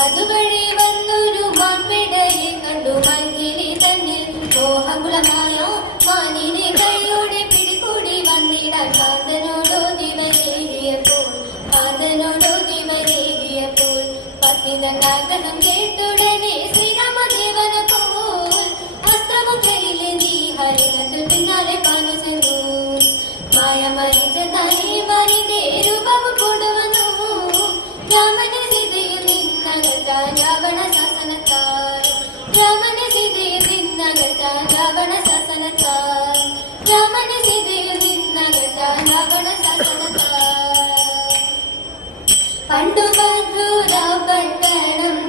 അതുവഴി വന്നൊരു മാൻപിടയെ കണ്ടു മങ്കിനി തന്നിൽ മോഹകുളമായ മാനിനെ കൈയോടെ പിടികൂടി വന്നിടാൻ കാന്തനോടോ ദിവരേകിയപ്പോൾ പത്തിനാഗ്രഹം കേട്ടുടനെ ശ്രീരാമദേവന പോൽ അസ്ത്രവും കയ്യിലെന്തി ഹരിണത്തിൽ പിന്നാലെ പാനു ചെന്നു മായമരിച്ച നരിമാരിന്റെ രൂപവും കൊണ്ടുവന്നു രാമനെ സീതയിൽ നിന്നകറ്റാൻ രാവണ ശാസനത്താൽ രാമനെ സീതയിൽ നിന്നകറ്റാൻ രാവണ ശാസനത്താൽ രാമനെ സീതയിൽ നിന്നകറ്റാൻ രാവണ ശാസനത്താൽ പണ്ടു മധുരപട്ടണം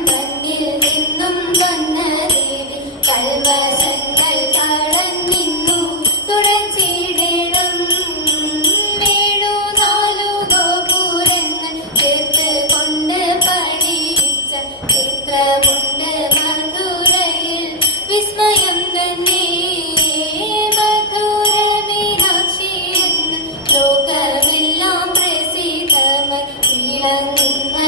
തന്നിൽ നിന്നും വന്ന ദേവി കൽവശങ്ങൾ കളഞ്ഞിന്നു തുടച്ചിടണം വേണു നാലു ഗോപുരങ്ങൾ ചേർത്ത് കൊണ്ട് പണിയിച്ച ചിത്രമുണ്ട് മധുരയിൽ വിസ്മയം തന്നെ മധുര മീനാക്ഷി എന്ന് ലോകമെല്ലാം പ്രസിദ്ധമായി വിളങ്ങുന്ന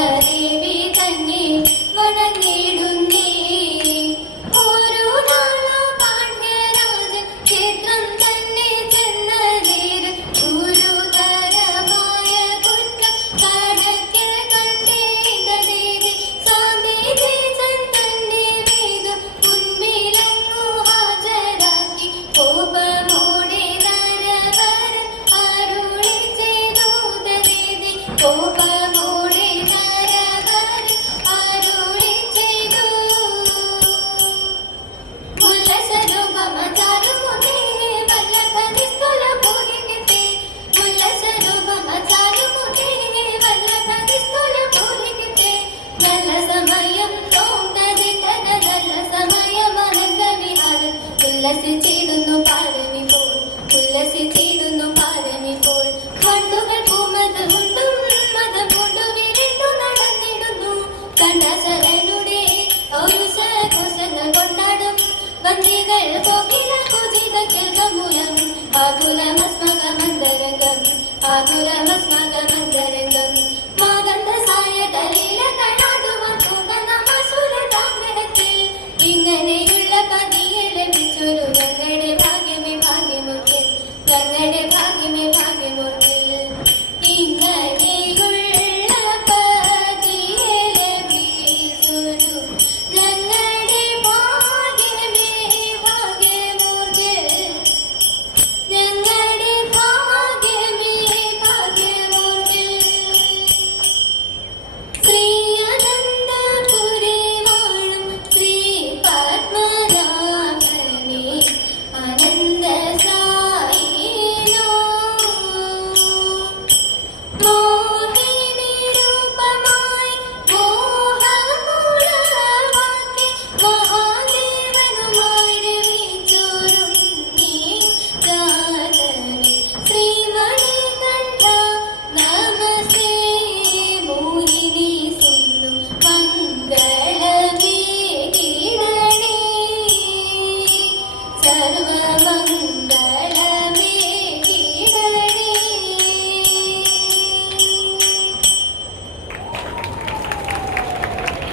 കോപമോടെ നരവരൻ അരുളി ചെയ്തു. ഉല്ലസരൂപമചാരുമുതേ വല്ലഭനിസ്തുലപൂരികത്തെ. ഉല്ലസരൂപമചാരുമുതേ വല്ലഭനിസ്തുലപൂരികത്തെ. നല്ല സമയം തോന്നതിതന നല്ല സമയമനന്തവിഹാരം. ഉല്ലസിച്ചിടുന്നു പാരമിപ്പോൾ, ഉല്ലസിച്ചിടുന്നു പാരമിപ്പോൾ. മണ്ണുകൾ പൂമത് കൊണ്ടും മതം കൊണ്ടു വിരണ്ടു നടന്നിടുന്നു. കണ്ണശരനുടെ ഒരു സഘോഷങ്ങൾ കൊണ്ടാടും വന്ദികൾ കോകില കുജിക കേൾക്കമൂലം. ആകുലമസ്മകമന്തരംഗം, ആകുലമസ്മകമന്തരംഗം. മാഗന്ധസായ കലീല കണാടുവാൻ തോന്നമസുരതാഗ്രഹത്തിൽ. ഇങ്ങനെയുള്ള പതിയെ ലഭിച്ചൊരു ഗംഗയുടെ ഭാഗ്യമേ ഭാഗ്യമൊക്കെ, ഗംഗയുടെ